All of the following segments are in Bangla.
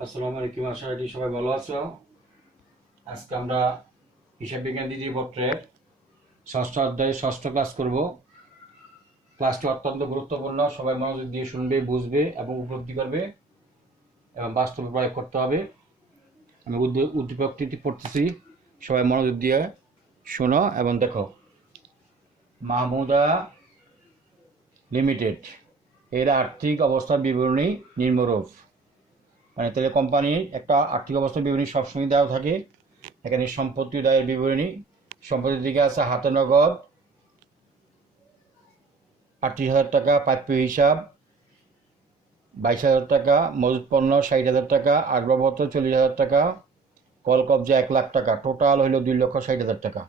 আসসালামু আলাইকুম, আশা করি সবাই ভালো আছো। আজকে আমরা হিসাব বিজ্ঞান দ্বিতীয় পত্রের ষষ্ঠ অধ্যায়ে ষষ্ঠ ক্লাস করব। ক্লাসটি অত্যন্ত গুরুত্বপূর্ণ, সবাই মনোযোগ দিয়ে শুনবে, বুঝবে এবং উপলব্ধি করবে এবং বাস্তবে প্রয়োগ করতে হবে। আমি উদ্দীপকটি পড়তেছি, সবাই মনোযোগ দিয়ে শোনো এবং দেখো। মাহমুদা লিমিটেড এর আর্থিক অবস্থার বিবরণী নিম্নরূপ। মানে তাহলে কোম্পানির একটা আর্থিক অবস্থার বিবরণী সবসময় দেওয়া থাকে। এখানে সম্পত্তি দায়ের বিবরণী, সম্পত্তির দিকে আছে হাতে নগদ 38,000 টাকা, প্রাপ্য হিসাব 22,000 টাকা, মজুত পণ্য 60,000 টাকা, আসবাবপত্র 40,000 টাকা, কল কবজা 1 লাখ টাকা, টোটাল হইল 2,60,000 টাকা।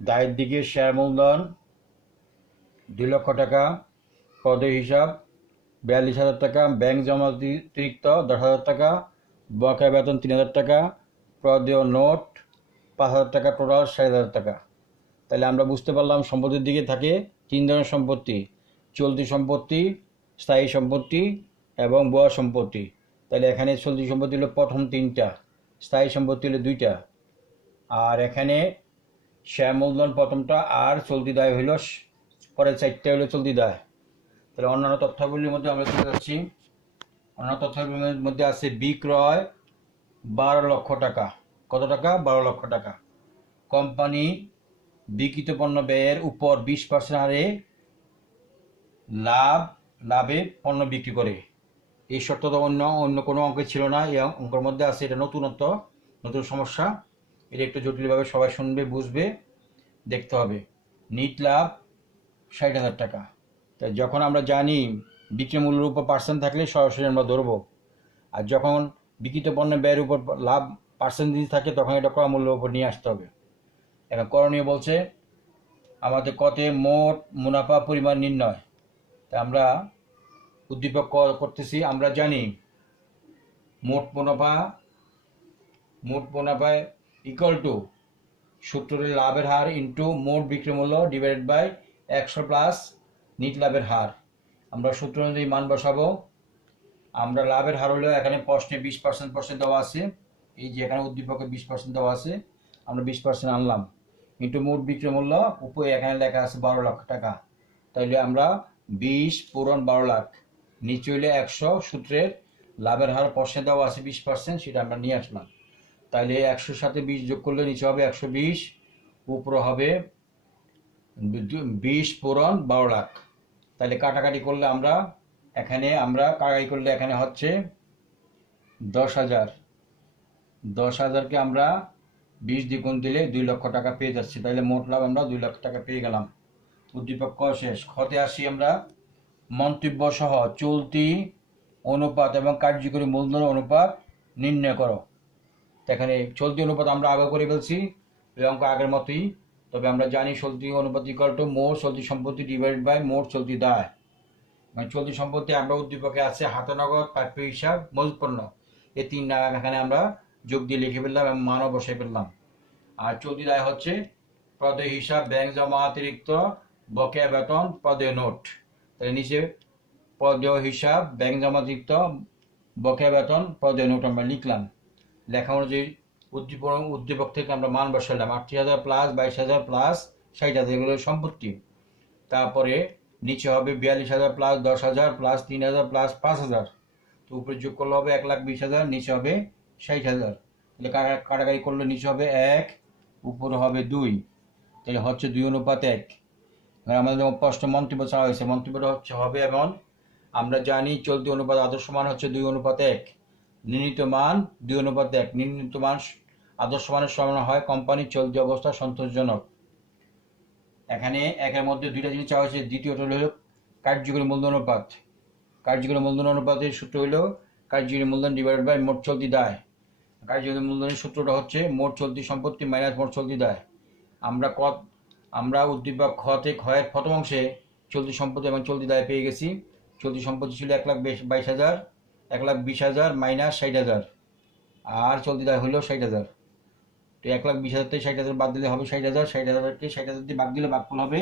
দায়ের দিকে শেয়ার মূলধন 2 লক্ষ টাকা, পদের হিসাব 42,000 টাকা, ব্যাংক জমা অতিরিক্ত 10,000 টাকা, বকেয়া বেতন 3,000 টাকা, প্রদেয় নোট 5,000 টাকা, টোটাল 60,000 টাকা। তাহলে আমরা বুঝতে পারলাম সম্পত্তির দিকে থাকে 3 ধরনের সম্পত্তি: চলতি সম্পত্তি, স্থায়ী সম্পত্তি এবং বোয়া সম্পত্তি। তাহলে এখানে চলতি সম্পত্তি হলো প্রথম 3টা, স্থায়ী সম্পত্তি হলো 2টা, আর এখানে শেয়ার মূলধন প্রথমটা, আর চলতি দায় হইল পরে 4টা হলো চলতি দায়। তাহলে অন্যান্য তথ্যগুলির মধ্যে আমরা চলে যাচ্ছি। অন্যান্য তথ্যগুলির মধ্যে আছে বিক্রয় 12 লক্ষ টাকা। কত টাকা? 12 লক্ষ টাকা। কোম্পানি বিক্রিত পণ্য ব্যয়ের উপর 20% হারে লাভে পণ্য বিক্রি করে। এই শর্ত তো অন্য কোনো অঙ্কে ছিল না, এই অঙ্কের মধ্যে আছে। এটা নতুন সমস্যা। এটা একটু জটিলভাবে সবাই শুনবে, বুঝবে, দেখতে হবে। নিট লাভ 60,000 টাকা। তাই যখন আমরা জানি বিক্রি মূল্যের উপর পার্সেন্ট থাকলে সরাসরি আমরা ধরবো, আর যখন বিক্রিত পণ্যের ব্যয়ের উপর লাভ পার্সেন্টেজ থাকে তখন এটা ক্রয় মূল্যের উপর নিয়ে আসতে হবে। এখন করণীয় বলছে আমাদের কতে মোট মুনাফা পরিমাণ নির্ণয়। তা আমরা উদ্দীপক করতেছি। আমরা জানি মোট মুনাফা ইকুয়াল টু সূত্রের লাভের হার ইন্টু মোট বিক্রি মূল্য ডিভাইডেড বাই 100 প্লাস নিট লাভের হার। আমরা সূত্র অনুযায়ী মান বসাবো। আমরা লাভের হার হলো এখানে প্রশ্নে 20% দেওয়া আছে, এই যে এখানে উদ্দীপকে 20% দেওয়া আছে, আমরা 20% আনলাম, ইন্টু মোট বিক্রি মূল্য উপরে এখানে লেখা আছে 12 লক্ষ টাকা। তাইলে আমরা 20 পূরণ 12 লাখ, নিচে হইলে 100, সূত্রের লাভের হার প্রশ্নে দেওয়া আছে 20%, সেটা আমরা নিয়ে আসলাম। তাইলে 100 সাথে 20 যোগ করলে নিচে হবে 120, উপরে হবে 20 পূরণ 12 লাখ। তাহলে কাটাকাটি করলে আমরা কাটাকাটি করলে এখানে হচ্ছে 10,000। 10,000কে আমরা 20 দ্বিগুণ দিলে 2 লক্ষ টাকা পেয়ে যাচ্ছি। তাহলে মোট লাভ আমরা 2 লক্ষ টাকা পেয়ে গেলাম। উদ্দীপক ক শেষ। খতে আসি আমরা। মন্তব্য সহ চলতি অনুপাত এবং কার্যকরী মূলধন অনুপাত নির্ণয় করো। এখানে চলতি অনুপাত আমরা আগে করে ফেলছি, এই অঙ্ক আগের মতোই। তবে আমরা জানি চলতি অনুপাত ইকুয়াল টু মোট চলতি সম্পত্তি ডিভাইড বাই মোট চলতি দায়। মানে চলতি সম্পত্তি আমরা উদ্দীপকে আছে হাতে নগদ, প্রাপ্য হিসাব, মজুত পণ্য, এই 3 নাম এখানে আমরা যোগ দিয়ে লিখে ফেললাম এবং মানও বসে ফেললাম। আর চলতি দায় হচ্ছে প্রদেয় হিসাব, ব্যাংক জমা অতিরিক্ত, বকেয়া বেতন, প্রদেয় নোট। তাহলে নিচে প্রদেয় হিসাব, ব্যাংক জমা অতিরিক্ত, বকেয়া বেতন, প্রদেয় নোট আমরা লিখলাম। লেখা অনুযায়ী উদ্দীপক থেকে আমরা মান বসালাম। 38,000 প্লাস 22,000 প্লাস 60,000, এগুলো সম্পত্তি। তারপরে নিচে হবে 42,000 প্লাস 10,000 প্লাস 3,000 প্লাস 5,000, তো উপরে যোগ করলে হবে 1,20,000, নিচে হবে 60,000। তাহলে কাটাকাটি করলে নিচে হবে 1, উপরে হবে 2, তাহলে হচ্ছে 2:1। আমাদের প্রশ্ন মন্তব্য চাওয়া হয়েছে, মন্তব্যটা হবে এমন। আমরা জানি চলতি অনুপাত আদর্শ মান হচ্ছে 2:1, নির্ণীত মান 2:1। নির্ণীত মান আদর্শ মানের সমান হয় কোম্পানির চলতি অবস্থা সন্তোষজনক। এখানে একের মধ্যে 2টা জিনিস চাওয়া হয়েছে। দ্বিতীয়টা হলো কার্যকরী মূলধন অনুপাত। কার্যকরী মূলধন অনুপাতের সূত্র হলো কার্যকরী মূলধন ডিভাইড বাই মোট চলতি দায়। কার্যকরী মূলধনের সূত্রটা হচ্ছে মোট চলতি সম্পত্তি মাইনাস মোট চলতি দায়। আমরা উদ্দীপক ক্ষয়ের প্রথম অংশে চলতি সম্পত্তি এবং চলতি দায় পেয়ে গেছি। চলতি সম্পত্তি ছিল 1,22,000, 1,20,000 মাইনাস 60,000, আর চলতি দায় হলো 60,000। তো 1,20,000 থেকে 60,000 বাদ দিলে হবে 60,000। 60,000কে 60,000 দিয়ে বাদ দিলে ভাগফল হবে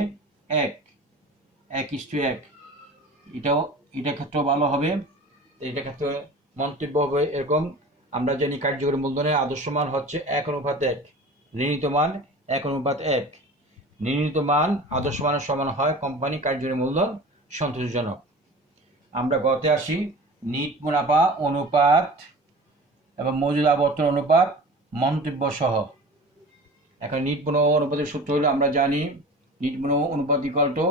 1:1। এটা ক্ষেত্রেও ভালো হবে। এটা ক্ষেত্রে মন্তব্য হবে এরকম, আমরা জানি কার্যকরী মূলধনের আদর্শ মান হচ্ছে 1:1, নির্ণীত মান 1:1। নির্ণীত মান আদর্শ মানের সমান হয় কোম্পানি কার্যকরী মূলধন সন্তোষজনক। আমরা গতে আসি, নিট মুনাফা অনুপাত এবং মজুদ আবর্তন অনুপাত মন্তব্য সহ। এখন নিট মুনাফা অনুপাতের সূত্র হলো আমরা জানি নিট মুনাফা অনুপাত ইকুয়াল টু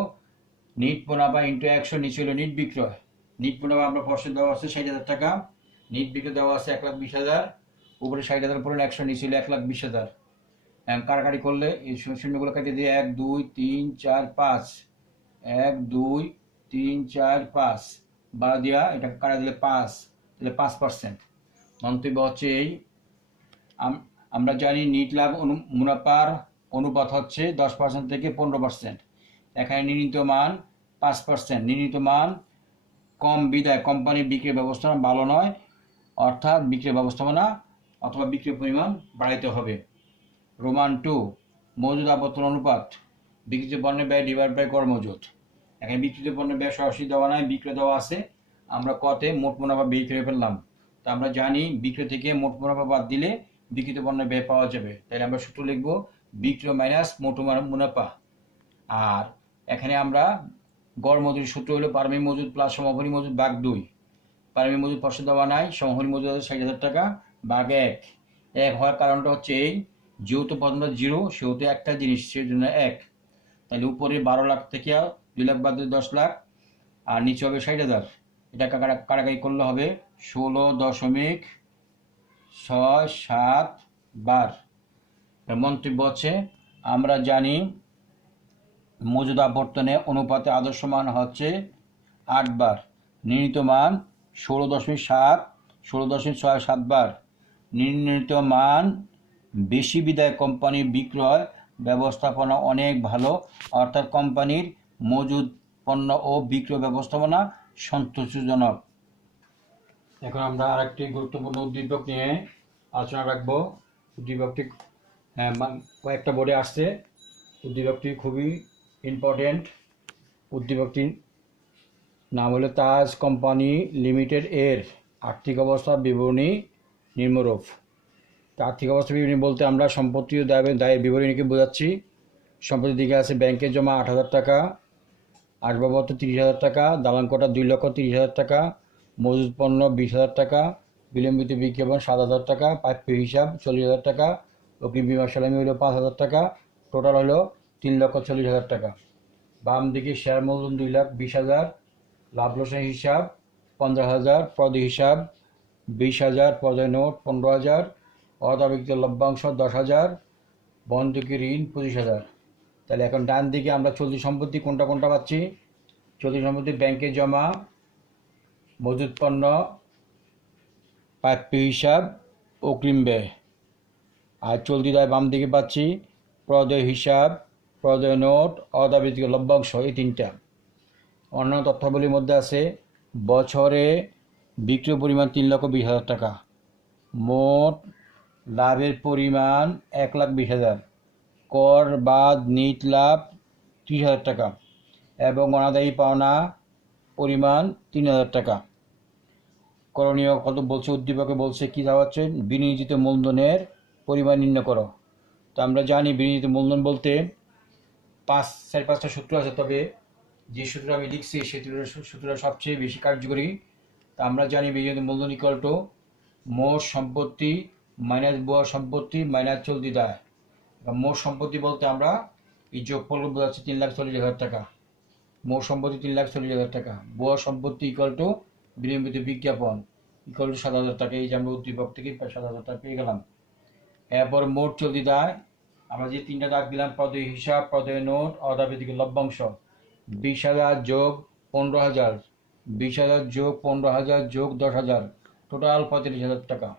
নিট মুনাফা ইন্টু 100, নিচে হলো নিট বিক্রয়। নিট মুনাফা আমরা পয়সা দেওয়া আছে 60,000 টাকা, নিট বিক্রয় দেওয়া আছে 1,20,000, উপরে 60,000 পড়লেন 100, নিচে হলো 1,20,000। কাটাকাটি করলে এই শূন্যগুলো কেটে দিয়ে 1 2 3 4 5, 1 2 3 4 5 12 দিয়া এটা কাটা দিলে 5, তাহলে 5%। মন্তব্য হচ্ছে এই, আমরা জানি নিট লাভ মুনাফার অনুপাত হচ্ছে 10% থেকে 15%। এখানে নির্ণীত মান 5%। নির্ণীত মান কম বিদায় কোম্পানির বিক্রির ব্যবস্থাপনা ভালো নয়, অর্থাৎ বিক্রির ব্যবস্থাপনা অথবা বিক্রির পরিমাণ বাড়াইতে হবে। রোমান 2, মজুদ আবর্তন অনুপাত বিক্রিত পণ্যের ব্যয় ডিভাইড বাই গড় মজুদ। এখানে বিক্রিত পণ্যের ব্যয় সরাসরি দেওয়া নাই, বিক্রয় দেওয়া আছে। আমরা কতে মোট মুনাফা বের করে ফেললাম। তা আমরা জানি বিক্রয় থেকে মোট মুনাফা বাদ দিলে বিক্রিত পণ্যের ব্যয় পাওয়া যাবে। তাহলে আমরা সূত্র লিখব বিক্রয় মাইনাস মোট মুনাফা। আর এখানে আমরা গড় মজুরির সূত্র হলো পারমিট মজুদ প্লাস সমাপনী মজুদ ভাগ 2। পারমিট মজুদ পয়সা দেওয়া নাই, সমাপনী মজুদ আছে 60,000 টাকা ভাগ 1। 1 হওয়ার কারণটা হচ্ছে এই, যেহেতু পণ্যটা 0 সেহেতু একটা জিনিস, সেই জন্য 1। তাহলে উপরে 12 লাখ থেকে 2 লাখ বাদ দিয়ে 10 লাখ, আর নিচে হবে 60,000। এটা কাটাকাটি করলে হবে 16.67 বার। মন্তব্য হচ্ছে আমরা জানি মজুদ আবর্তনে অনুপাতে আদর্শ মান হচ্ছে 8 বার, নির্ণীত মান 16.67 বার। নির্ণীত মান বেশি বিদায় কোম্পানির বিক্রয় ব্যবস্থাপনা অনেক ভালো, অর্থাৎ কোম্পানির মজুদ পণ্য ও বিক্রয় ব্যবস্থাপনা সন্তোষজনক। এখন আমরা আরেকটি গুরুত্বপূর্ণ উদ্দীপক নিয়ে আলোচনা রাখব। উদ্দীপকটি কয়েকটা বোর্ডে আসছে, উদ্দীপকটি খুবই ইম্পর্টেন্ট। উদ্দীপকটির নাম হলো তাজ কোম্পানি লিমিটেড এর আর্থিক অবস্থা বিবরণী নিম্নরূপ। আর্থিক অবস্থা বিবরণী বলতে আমরা সম্পত্তি ও দায়ের বিবরণীকে বোঝাচ্ছি। সম্পত্তির দিকে আছে ব্যাংকে জমা 8,000 টাকা, আসবাবপত্র 30,000 টাকা, দালান কোঠা 2,30,000 টাকা, মজুদ পণ্য 20,000 টাকা, বিলম্বিত বিজ্ঞাপন 7,000 টাকা, প্রাপ্য হিসাব 40,000 টাকা, অগ্রিম বিমা সালামি হলো 5,000 টাকা, টোটাল হলো 3,40,000 টাকা। বাম দিকে শেয়ার মূলধন 2,20,000, লাভ লোকসান হিসাব 15,000, পদে হিসাব 20,000, পদে নোট 15,000, অদাবিক্ত লভ্যাংশ 10,000, বন্ধকি ঋণ 25,000। তাহলে এখন ডান দিকে আমরা চলতি সম্পত্তি কোনটা কোনটা পাচ্ছি। চলতি সম্পত্তি ব্যাংকে জমা, মজুদ পণ্য, প্রাপ্য হিসাব, অগ্রিম ব্যয়। আর চলতি দায় বাম দিকে পাচ্ছি প্রদেয় হিসাব, প্রদেয় নোট, অদাবিত লভ্যাংশ, এই তিনটা। অন্যান্য তথ্যাবলীর মধ্যে আছে বছরে বিক্রয় পরিমাণ 3,20,000 টাকা, মোট লাভের পরিমাণ 1,20,000, কর বাদ নিট লাভ 30,000 টাকা এবং অনাদায়ী পাওনা পরিমাণ 3,000 টাকা। করণীয় কত বলছে, উদ্দীপকে বলছে কি দেওয়া হচ্ছে, বিনিয়োজিত মূলধনের পরিমাণ নির্ণয় করো। তো আমরা জানি বিনিয়োজিত মূলধন বলতে 4-5টা সূত্র আছে, তবে যে সূত্র আমি লিখছি সেই সূত্রটা সবচেয়ে বেশি কার্যকরী। তা আমরা জানি বিনিয়োজিত মূলধন ইকুয়াল টু মোট সম্পত্তি মাইনাস বুয়া সম্পত্তি মাইনাস চলতি দায়। মোট সম্পত্তি বলতে আমরা এই যোগফল বোঝাচ্ছি 3,40,000 টাকা। মোট সম্পত্তি 3,40,000 টাকা, বুয়া সম্পত্তি ইকুয়াল টু বিলম্বিত বিজ্ঞাপন ইকুয়াল টু 7,000 টাকা। এই যে আমরা উদ্দীপক থেকে 7,000 টাকা পেয়ে গেলাম। এরপর মোট চলতি দায় আমরা যে 3টা দাগ দিলাম, প্রদেয় হিসাব, প্রদেয় নোট, অদাবিত লভ্যাংশ 20,000 যোগ 15,000, 20,000 যোগ 15,000 যোগ 10,000, টোটাল 45,000 টাকা।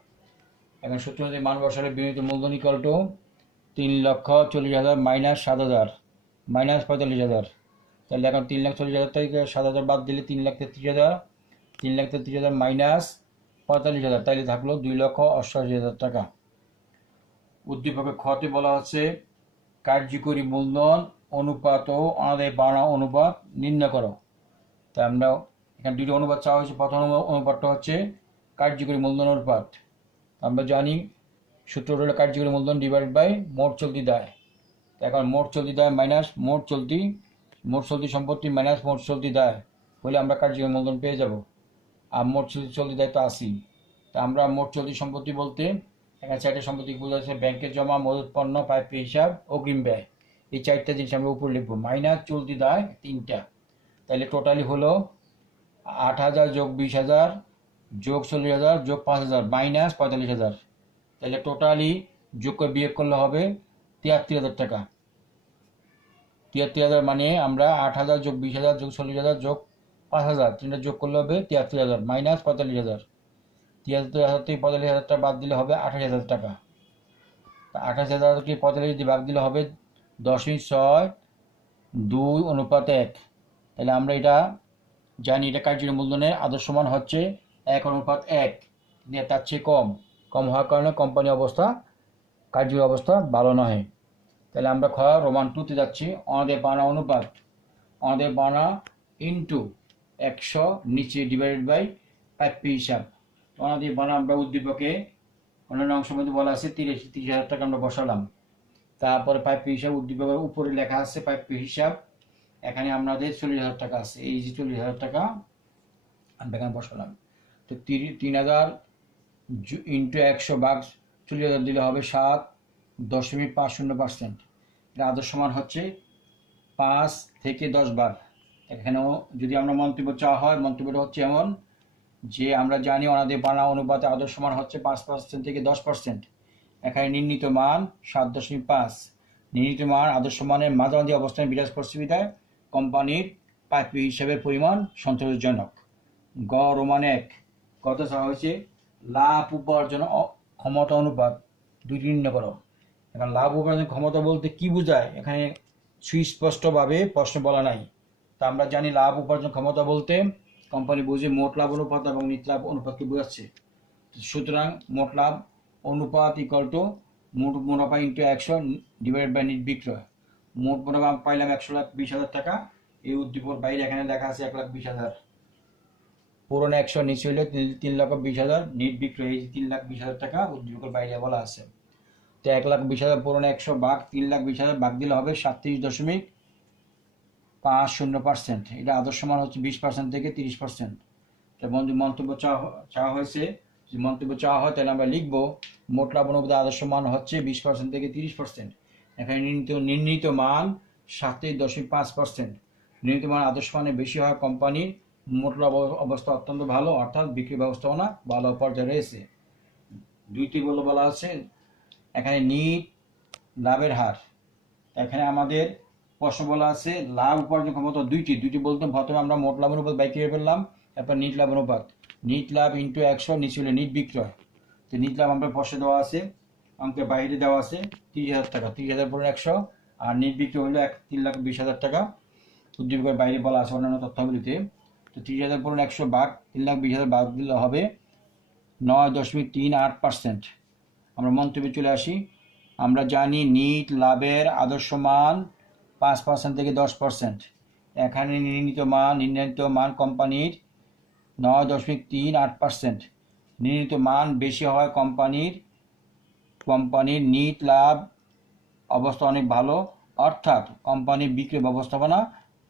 এখন সূত্র অনুযায়ী মান বসালে বিনিয়োজিত মূলধন ইকুয়াল টু 3,40,000 মাইনাস 7,000 মাইনাস 45,000। তাহলে এখন 3,40,000 থেকে 7,000 বাদ দিলে 3,33,000, 3,33,000 মাইনাস 45,000, তাইলে থাকলো 2,88,000 টাকা। উদ্দীপকে খতে বলা হচ্ছে কার্যকরী মূলধন অনুপাত ও অনাদায়ী পাওনা অনুপাত নির্ণয় করো। তাই আমরা এখানে দুটো অনুপাত চাওয়া হয়েছে। প্রথম অনুপাতটা হচ্ছে কার্যকরী মূলধন অনুপাত। আমরা জানি সূত্র হলো কার্যকরী মূলধন ডিভাইড বাই মোট চলতি দায়। এখন মোট চলতি দায় মাইনাস মোট চলতি সম্পত্তি মাইনাস মোট চলতি দায় হলে আমরা কার্যকরী মূলধন পেয়ে যাব। আর মোট চলতি দায় তো 80। তা আমরা মোট চলতি সম্পত্তি বলতে এখানে 4টে সম্পত্তি বোঝাচ্ছে ব্যাংকের জমা, মজুত পণ্য, প্রাপ্য হিসাব, অগ্রিম ব্যয়। এই 4টা জিনিস আমরা উপর লিখবো, মাইনাস চলতি দায় 3টা। তাহলে টোটালি হলো 8,000 যোগ 20,000 যোগ 40,000 যোগ 5,000 মাইনাস 45,000। তাহলে টোটালি যোগ করে বিয়োগ করলে হবে 73,000 টাকা। 73,000 মানে আমরা 8,000 যোগ 20,000 যোগ 40,000 যোগ 5,000 তিনটা যোগ করলে হবে 73,000 মাইনাস 45,000। 73,000 থেকে 45,000 টাকা বাদ দিলে হবে 28,000 টাকা। 28,000কে 45 দিয়ে ভাগ দিলে হবে 0.62:1। তাহলে আমরা এটা জানি, এটা কার্যকরী মূলধনের আদর্শ মান হচ্ছে 1:1। তার চেয়ে কম হওয়ার কারণে কোম্পানি অবস্থা, কার্যকরী অবস্থা ভালো নয়। তাহলে আমরা রোমান 2-তে যাচ্ছি। অনাদায় পাওনা অনুপাত, অনাদায় পাওনা ইন্টু 100 নিচে ডিভাইডেড বাই প্রাপ্য হিসাব। অনাদায় পাওনা আমরা উদ্দীপকে অন্যান্য অংশের মধ্যে বলা আছে 30,000 টাকা আমরা বসালাম। তারপরে প্রাপ্য হিসাব উদ্দীপকের উপরে লেখা আছে প্রাপ্য হিসাব, এখানে আমাদের 40,000 টাকা আছে। এই যে 40,000 টাকা আমরা এখানে বসালাম। তো 3,000 ইন্টু 100 ভাগ 40,000 দিলে হবে 7.50%। এটা আদর্শ মান হচ্ছে 5 থেকে 10 বার। এখানেও যদি আমরা মন্তব্য চাওয়া হয়, মন্তব্যটা হচ্ছে এমন যে আমরা জানি অনাদায় পাওনা অনুপাতে আদর্শ মান হচ্ছে 5% থেকে 10%। এখানে নির্ণীত মান 7.5। নির্ণীত মান আদর্শ মানের মাঝামাঝি অবস্থানে বিরাজ করছে বিধায় কোম্পানির প্রাপ্য হিসাবের পরিমাণ সন্তোষজনক। গ রোমান 1 কত চাওয়া হয়েছে, লাভ উপার্জন ক্ষমতা অনুপাত 2টি নির্ণয় করো। এখন লাভ উপার্জন ক্ষমতা বলতে কি বোঝায়, এখানে সুস্পষ্টভাবে প্রশ্ন বলা নাই। তা আমরা জানি লাভ উপার্জন ক্ষমতা বলতে কোম্পানি বুঝে মোট লাভ অনুপাত এবং নিট লাভ অনুপাতকে বোঝাচ্ছে। সুতরাং মোট লাভ অনুপাত ইকুয়াল টু মোট মুনাফা ইন্টু 100 ডিভাইড বাই নিট বিক্রয়। মোট মুনাফা পাইলাম 1,20,000 টাকা। এই উদ্দীপকের বাইরে এখানে লেখা আছে 1,20,000। পুরনো 100 নিচে হইলে 3,20,000 নিট বিক্রয়। এই 3,20,000 টাকা উদ্দীপকের বাইরে বলা আছে। তো 1,20,000 পুরনো 100 ভাগ 3,20,000 ভাগ দিলে হবে 37.50%। এটা আদর্শ মান হচ্ছে 20% থেকে 30%। তো মন্তব্য চাওয়া হয়েছে, যদি মন্তব্য চাওয়া হয় তাহলে আমরা লিখবো মোট লাভ অনুপাতে আদর্শ মান হচ্ছে 20% থেকে 30%। এখানে নির্ণীত মান 37.5%। নির্ণীত মান আদর্শ মানে বেশি হয় কোম্পানির মোট লাভ অবস্থা অত্যন্ত ভালো, অর্থাৎ বিক্রি ব্যবস্থাপনা ভালো পর্যায়ে রয়েছে। 2টি বলা আছে এখানে নিট লাভের হার। এখানে আমাদের প্রশ্ন বলা আছে লাভ উপার্জন ক্ষমতা দুইটি বলতে প্রথমে আমরা মোট লাভ অনুপাত বাই করে ফেললাম, তারপর নিট লাভ অনুপাত। নিট লাভ ইন্টু 100 নিচে হলো নিট বিক্রয়। তো নিট লাভ আমরা প্রশ্নে দেওয়া আছে, অঙ্কের বাইরে দেওয়া আছে 30,000 টাকা। 30,000 পরে 100 আর নিট বিক্রয় হলো 3,20,000 টাকা। উদ্দীপকের বাইরে বলা আছে অন্যান্য তথ্যাবলিতে। তো 30,000 পরে 100 ভাগ 3,20,000 ভাগ দিলে হবে 9.38%। আমরা মন্তব্যে চলে আসি। আমরা জানি নিট লাভের আদর্শ মান 5% থেকে 10%। এখানে নির্ণীত মান কোম্পানির 9.38%। নির্ণীত মান বেশি হয় কোম্পানির নিট লাভ অবস্থা অনেক ভালো, অর্থাৎ কোম্পানির বিক্রি ব্যবস্থাপনা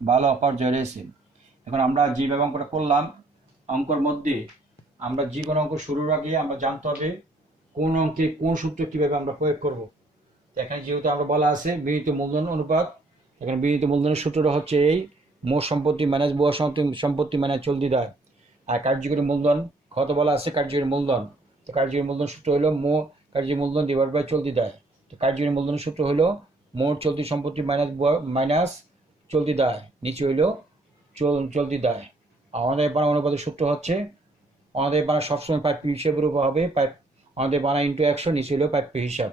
ভালো পর্যায়ে রয়েছে। এখন আমরা যেভাবে অঙ্কটা করলাম, অঙ্কর মধ্যে আমরা যে কোনো অঙ্ক শুরুর আগে আমরা জানতে হবে কোন অঙ্কে কোন সূত্র কীভাবে আমরা প্রয়োগ করব। এখানে যেহেতু আমরা বলা আছে বিনিয়োগ মূলধন অনুপাত, এখানে বিনিয়োগ মূলধনের সূত্রটা হচ্ছে এই মোট সম্পত্তি মাইনাস ভুয়া সম্পত্তি মাইনাস চলতি দায়। আর কার্যকরী মূলধন কত বলা আছে, কার্যকরী মূলধন। তো কার্যকরী মূলধন সূত্র হলো কার্যকরী মূলধন ডিভাইড বাই চলতি দায়। তো কার্যকরী মূলধনের সূত্র হলো মোট চলতি সম্পত্তি মাইনাস চলতি দায়, নিচে হইলো চলতি দায়। আর অনাদায় পাওনা অনুপাতের সূত্র হচ্ছে অনাদায় পাওনা সবসময় প্রাপ্য হিসাবের উপর হবে, অনাদায় পাওনা ইন্টু 100 নিচে হইলো প্রাপ্য হিসাব।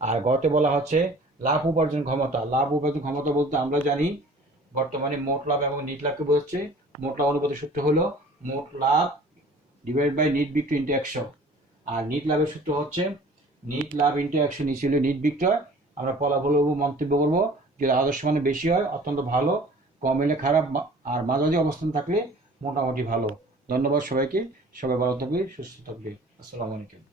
আর গতে বলা হচ্ছে লাভ উপার্জন ক্ষমতা। লাভ উপার্জন ক্ষমতা বলতে আমরা জানি বর্তমানে মোট লাভ এবং নিট লাভকে বোঝাচ্ছে। মোট লাভ অনুপাতের সূত্র হলো মোট লাভ ডিভাইড বাই নিট বিক্রয় ইন্টু 100। আর নিট লাভের সূত্র হচ্ছে নিট লাভ ইন্টু 100 নিচে হলো নিট বিক্রয়। আমরা ফলাফল মন্তব্য করবো যদি আদর্শ মানে বেশি হয় অত্যন্ত ভালো, কম হলে খারাপ, আর মাঝামাঝি অবস্থান থাকলে মোটামুটি ভালো। ধন্যবাদ সবাইকে। সবাই ভালো থাকবে, সুস্থ থাকবে। আসসালামু আলাইকুম।